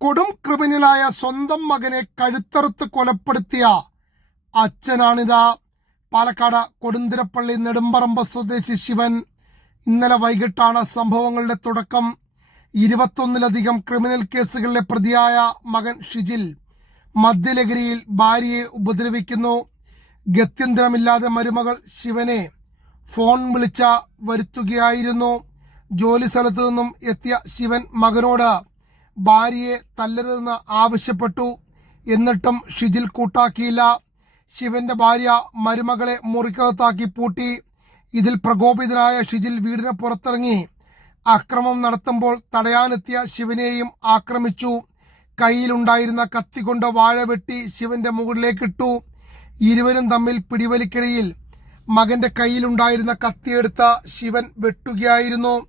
കൊടും ക്രിമിനലായ സ്വന്തം മകനെ കഴുത്തറുത്ത് കൊലപ്പെടുത്തിയ അച്ഛനാണിതാ. പാലക്കാട് കൊടുന്തിരപ്പള്ളി നെടുമ്പറമ്പ് സ്വദേശി ശിവൻ. ഇന്നലെ വൈകിട്ടാണ് സംഭവങ്ങളുടെ തുടക്കം. 21ലധികം ക്രിമിനൽ കേസുകളിലെ പ്രതിയായ മകൻ ഷിജിൽ മദ്യലഹരിയിൽ ഭാര്യയെ ഉപദ്രവിക്കുന്നു. ഗത്യന്തരമില്ലാതെ മരുമകൾ ശിവനെ ഫോൺ വിളിച്ച വരുത്തുകയായിരുന്നു. ജോലി സ്ഥലത്തു നിന്നും എത്തിയ ശിവൻ മകനോട് ഭാര്യയെ തല്ലരുതെന്ന് ആവശ്യപ്പെട്ടു. എന്നിട്ടും ഷിജിൽ കൂട്ടാക്കിയില്ല. ശിവന്റെ ഭാര്യ മരുമകളെ മുറിക്കകത്താക്കി പൂട്ടി. ഇതിൽ പ്രകോപിതനായ ഷിജിൽ വീടിന് പുറത്തിറങ്ങി അക്രമം നടത്തുമ്പോൾ തടയാനെത്തിയ ശിവനെയും ആക്രമിച്ചു. കയ്യിലുണ്ടായിരുന്ന കത്തി കൊണ്ട് വാഴ വെട്ടി ശിവന്റെ മുകളിലേക്കിട്ടു. ഇരുവരും തമ്മിൽ പിടിവലിക്കിടയിൽ മകന്റെ കയ്യിലുണ്ടായിരുന്ന കത്തിയെടുത്ത ശിവൻ വെട്ടുകയായിരുന്നു.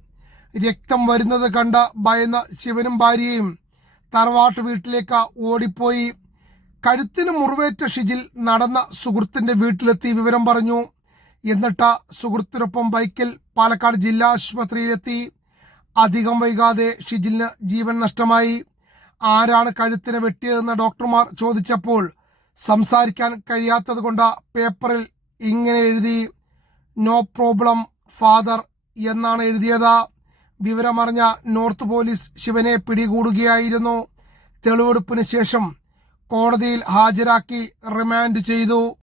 രക്തം വരുന്നത് കണ്ട് ഭയന്ന ശിവനും ഭാര്യയും തറവാട്ട് വീട്ടിലേക്ക് ഓടിപ്പോയി. കഴുത്തിന് മുറിവേറ്റ ഷിജിൽ നടന്ന സുഹൃത്തിന്റെ വീട്ടിലെത്തി വിവരം പറഞ്ഞു. എന്നിട്ട് സുഹൃത്തിനൊപ്പം ബൈക്കിൽ പാലക്കാട് ജില്ലാ ആശുപത്രിയിലെത്തി. അധികം വൈകാതെ ഷിജിലിന് ജീവൻ നഷ്ടമായി. ആരാണ് കഴുത്തിന് വെട്ടിയതെന്ന് ഡോക്ടർമാർ ചോദിച്ചപ്പോൾ സംസാരിക്കാൻ കഴിയാത്തത് കൊണ്ട് പേപ്പറിൽ ഇങ്ങനെ എഴുതി, നോ പ്രോബ്ലം ഫാദർ എന്നാണ് എഴുതിയത്. വിവരമറിഞ്ഞ നോർത്ത് പോലീസ് ശിവനെ പിടികൂടുകയായിരുന്നു. തെളിവെടുപ്പിന് ശേഷം കോടതിയിൽ ഹാജരാക്കി റിമാൻഡ് ചെയ്തു.